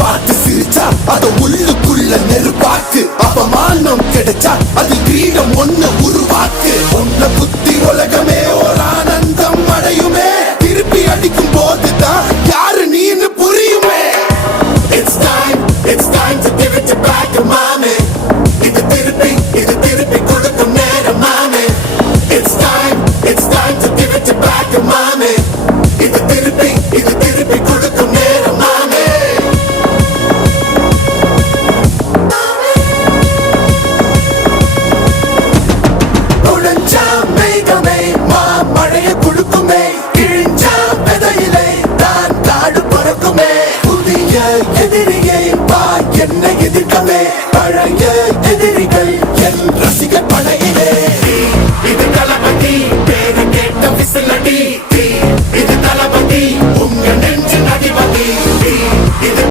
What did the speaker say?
பார்த்து சிரிச்சா அத உள்ளுக்குள்ள நெருப்பாக்கு. அவமானம் கிடைச்சா அது கிரீடம் ஒண்ணு உருவாக்கு. உன்னை புத்தி உலகமே ஒரு ஆனந்தம் அடையுமே. திருப்பி அடிக்கும் போதுதான் யாரு நீன்னு புரியுமே. It's time to give it back to mommy. இது திருப்பி கொடுக்கும் நேரம் மாமே. It's time to give it back to mommy. இது திருப்பி கொடுக்கும் நேரம் மாமே. உடைஞ்சா மேகமே மழைய கொடுக்குமே. கிழிஞ்சா விதையிலே தான் காடு பறக்குமே. புதிய எதிரியை வா என்னை எதிர்க்கவே. பழைய